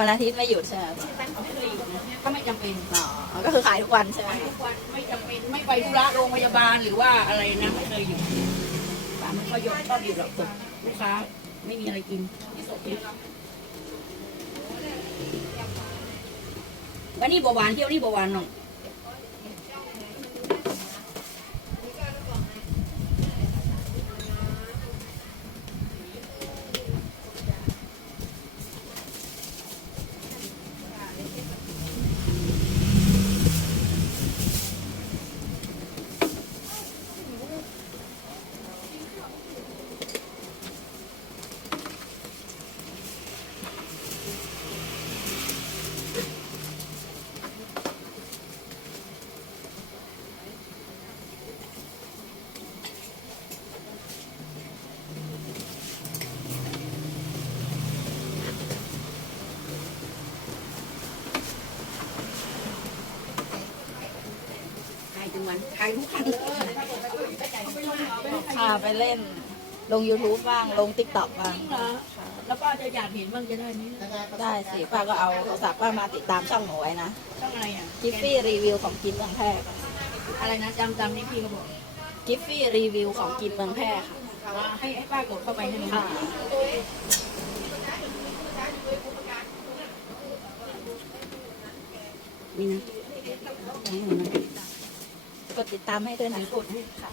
วันอาทิตย์ไม่หยุดใช่ไหมไม่เคยอยู่นะก็ไม่จำเป็นอ๋อก็คือขายทุกวันใช่ไหมทุกวันไม่จำเป็นไม่ไปธุระโรงพยาบาลหรือว่าอะไรนะไม่เคยอยู่ป้ามันก็ยกชอบอยู่หรอกตกลูกค้าไม่มีอะไรกินวันนี้เบาหวานเที่ยวนี่เบาหวานหน่อย วันขายทุกคันเลยพาไปเล่น ลง YouTube บ้าง ลง TikTok บ้างจริงเหรอแล้วป้าจะอยากเห็นบ้างจะได้ไหมได้สิป้าก็เอาโทรศัพท์ป้ามาติดตามช่องหนูไว้นะช่องอะไรอะกิฟฟี่รีวิวของกินเมืองแพร่ค่ะอะไรนะจำจำนี่พี่เขาบอกกิฟฟี่รีวิวของกินเมืองแพร่ค่ะ ว่าให้ให้ป้ากดเข้าไปใช่ไหมค่ะนี่นะให้หนูนะ กดติดตามให้ด้วยนะกดให้ค่ะ